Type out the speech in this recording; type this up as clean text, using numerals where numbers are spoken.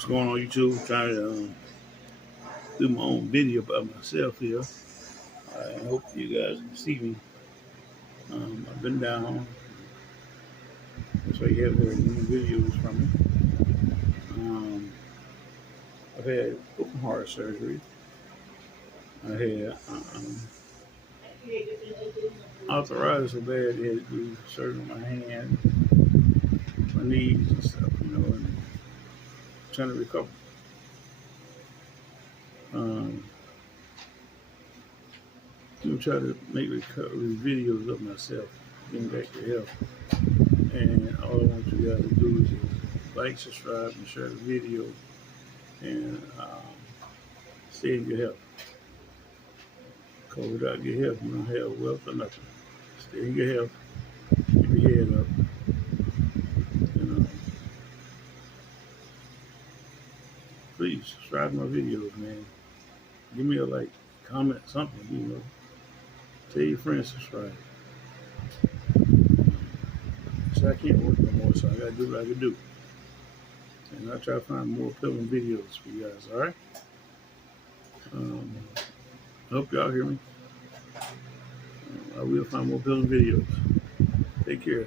What's going on YouTube? Trying to do my own video by myself here. I hope you guys can see me. I've been down. That's why you have heard new videos from me. I've had open heart surgery. I had arthritis so bad they had to do surgery on my hand, my knees and stuff, and trying to recover. I'm gonna try to make recovery videos of myself, getting back to health. And all I want you guys to do is like, subscribe, and share the video, and stay in your health. Because without your health, you don't have wealth or nothing. Stay in your health, keep your head up, and please subscribe to my videos, man. Give me a like, comment something, Tell your friends to subscribe. So I can't work no more, so I gotta do what I can do. And I'll try to find more appealing videos for you guys, alright? I hope y'all hear me. I will find more appealing videos. Take care.